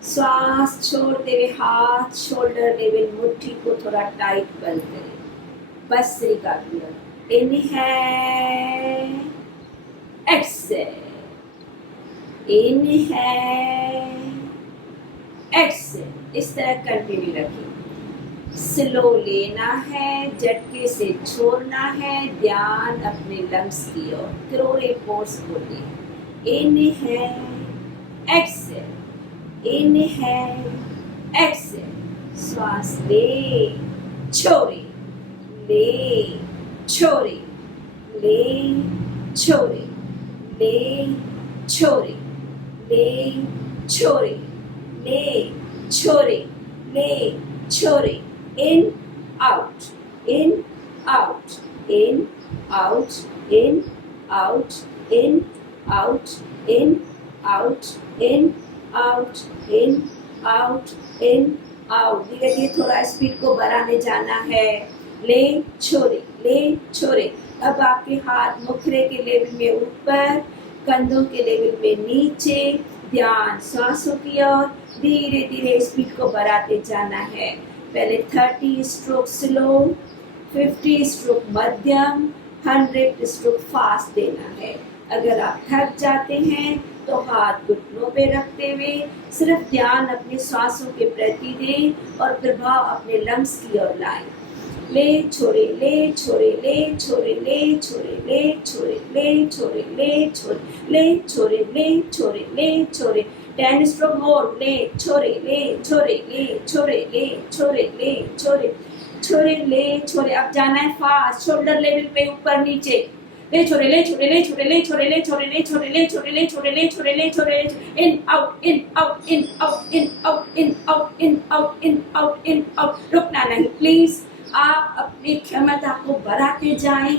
सांस छोड़ते हुए हाथ शोल्डर लेवल, मुट्ठी को थोड़ा टाइट बंद करें। भस्त्रिका क्रिया। Inhale, exhale, inhale, exhale. इस तरह कंटिन्यू रखें। स्लो लेना है, झटके से छोड़ना है, ध्यान अपने लंग्स की ओर। क्रोरे पोर्स खोलिए। Inhale, exhale, inhale, exhale. श्वास ले, छोड़े, ले, छोड़े, ले, छोड़े, ले, छोड़े, ले, छोड़े, ले, छोड़े, ले, छोड़े। In, out, in, out, in, out, in, out, in, out, in, out, in, out, in, out, in, out। धीरे धीरे थोड़ा स्पीड को बढ़ाने जाना है। ले, छोड़े, ले, छोड़े। अब आपके हाथ मुखरे के लेवल में ऊपर, कंधों के लेवल में नीचे। ध्यान सांसों की ओर। धीरे धीरे स्पीड को बढ़ाते जाना है। पहले 30 स्ट्रोक स्लो, 50 स्ट्रोक मध्यम, 100 स्ट्रोक फास्ट देना है। अगर आप थक जाते हैं तो हाथ घुटनों पे रखते हुए सिर्फ ध्यान अपनी सांसों के प्रति दें और प्रभाव अपने लंग्स की ओर लाएं। ले, छोड़े, ले, छोड़े, ले, छोड़े, ले, छोड़े, ले, छोड़े, ले, छोड़े, ले, छोड़े, ले, छोड़े, ले, छोड़े, ले, छोड़े। 10 स्ट्रोक मोर। ले, छोड़े, ले, छोड़े, ले, छोड़े, ले, छोड़े, ले, छोड़े, छोड़े, ले, छोड़े। अब जाना है फास्ट, शोल्डर लेवल पे ऊपर नीचे। ले, छोड़े, ले, छोड़े, ले, छोड़े, ले, छोड़े, ले, छोड़े, ले, छोड़े, ले, छोड़े, ले, छोड़े, ले, छोड़े, ले, छोड़े, in out, in out, in out, in out, in out, in out, in out, in out. रुकना नहीं प्लीज। आप अपनी क्षमता को बढ़ाते जाएं।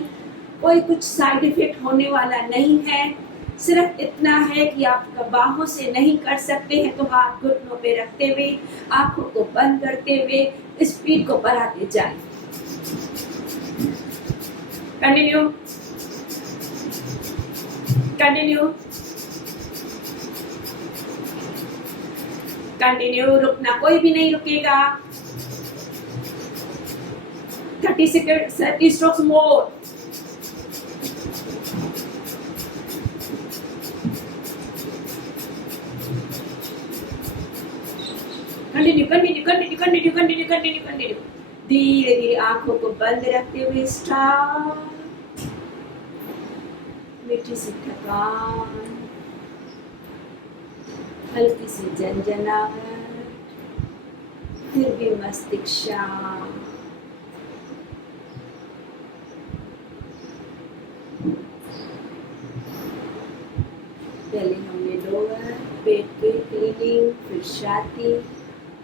कोई कुछ साइड इफेक्ट होने वाला नहीं है। सिर्फ इतना है कि आप बाहों से नहीं कर सकते हैं तो हाथ घुटनों पे रखते हुए, आंखों को बंद करते हुए स्पीड को बढ़ाते जाएं। Continue, continue, continue. रुकना, कोई भी नहीं रुकेगा। 30 second, 30 strokes more. Continue, continue, continue, continue, continue, continue, continue. धीरे धीरे आंखों को बंद रखते हुए स्टार्ट। मीठी सी थकान, हल्की सी झंझनाहट, फिर भी मस्तिष्क शांत। पहले हमने लोअर पेट के क्लीनिंग, फिर छाती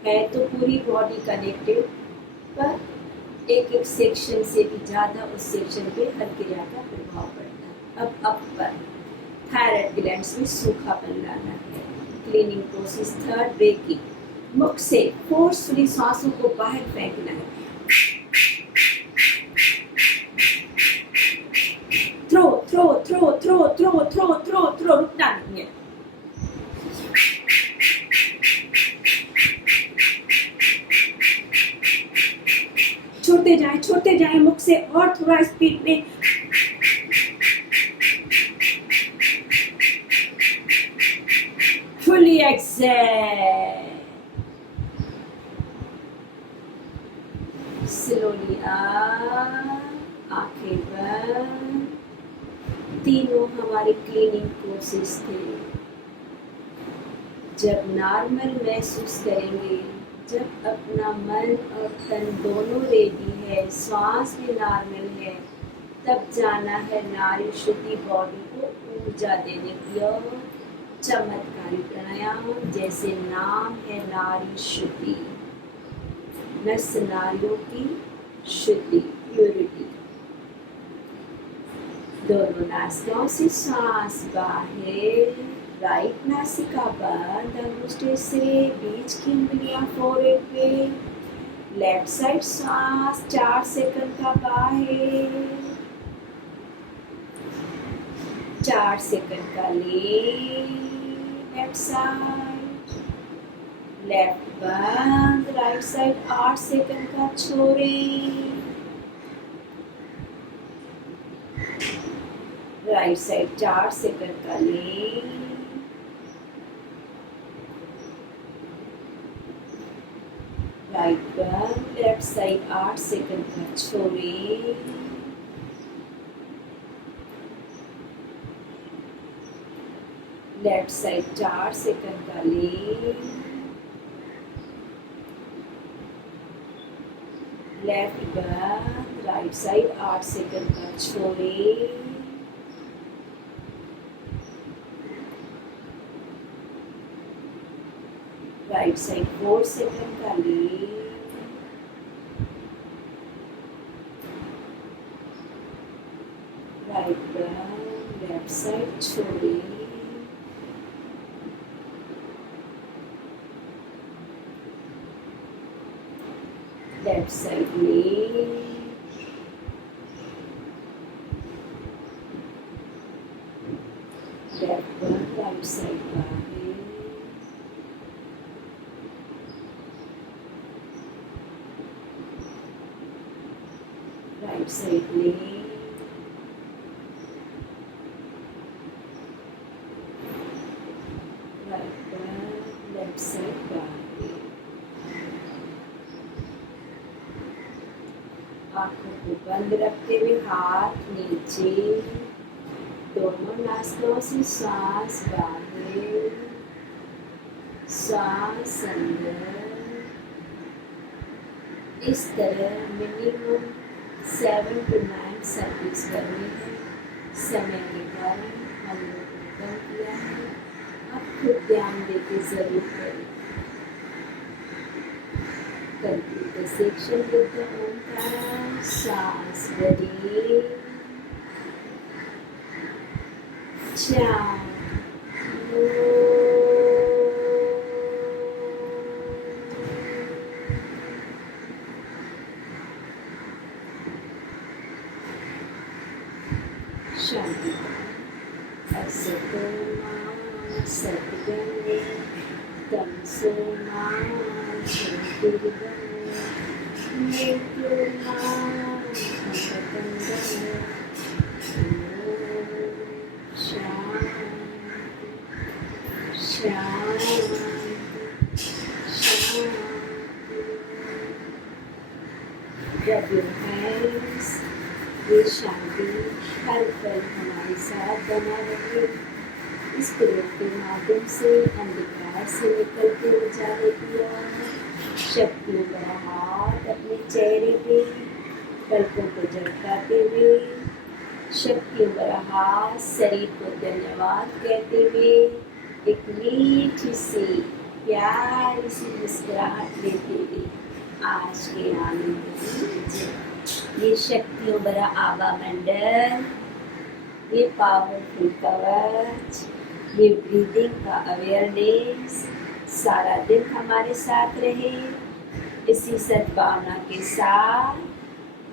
है तो पूरी बॉडी कनेक्टेड, पर एक एक सेक्शन से भी ज़्यादा उस सेक्शन पे हर क्रिया का प्रभाव पड़ता है। अब अपर थायराइड ग्लैंड्स में सूखापन लाना है। Cleaning process third, breaking. मुख से फोर्सफुली सांसों को बाहर फेंकना है। Throw throw throw throw throw throw throw throw. रुकना नहीं है। छोड़ते जाए मुख से, और थोड़ा स्पीड में। फुली एक्सेल, स्लोली आंखें बंद। तीनों हमारे क्लीनिंग प्रोसेस थे। जब नॉर्मल महसूस करेंगे, जब अपना मन और तन दोनों रेडी है, श्वास भी नॉर्मल है, तब जाना है नारी शुद्धि बॉडी को ऊर्जा देने की ओर। चमत्कारी प्राणायाम, जैसे नाम है नारी शुद्धि, नस नारियों की शुद्धि, प्योरिटी। दोनों नासिकाओं से सांस बाहर, राइट नासिका बंद, अंगूठे से बीच की उंगलियां फोrehead पे, लेफ्ट साइड सांस 4 सेकंड का बाहर, 4 सेकंड का ले, लेफ्ट साइड, लेफ्ट बंद, राइट साइड 8 सेकंड का छोड़े, राइट साइड 4 सेकंड का ले, राइट बंद, लेफ्ट साइड 8 सेकंड का छोड़े, लेफ्ट साइड 4 सेकंड का ले, लेफ्ट बंद, राइट साइड 8 सेकंड का छोड़े, राइट साइड 4 सेकंड का ले, राइट बंद, लेफ्ट साइड छोड़े, लेफ्ट साइड ले, लेफ्ट बंद, राइट साइड बाहर, राइट साइड ले, राइट बंद, लेफ्ट साइड बाहर, आंखों को बंद रखते हुए हाथ नीचे, दोनों नासिकाओं से सांस बाहर, सांस अंदर। इस तरह मिनिमम 7 to 9 सर्विस करनी है। समय के कारण हम लोग ने कम किया है, अब खुद ध्यान देके जरूर करें। Complete the section with the ओंकार, सांस भरिए, शांति। असतो मा सद्गमय, तमसो मा ज्योतिर्गमय, मृत्युर्मा अमृतंगमय। शांति शांति शांति। Rub your hands, ये शांति हर पल हमारे साथ बना रहे। इस प्रयोग के माध्यम से अंधकार से निकल के उजाले की ओर शक्तियों का हाथ अपने चेहरे पे पलकों को झटकाते हुए, शक्तियों का हाथ शरीर को धन्यवाद कहते हुए एक मीठी सी प्यारी सी मुस्कुराहट लेते हुए आज के आनंद। ये शक्तियों भरा आभा मंडल, ये पावरफुल कवच, ये ब्रीदिंग का अवेयरनेस सारा दिन हमारे साथ रहे। इसी सद्भावना के साथ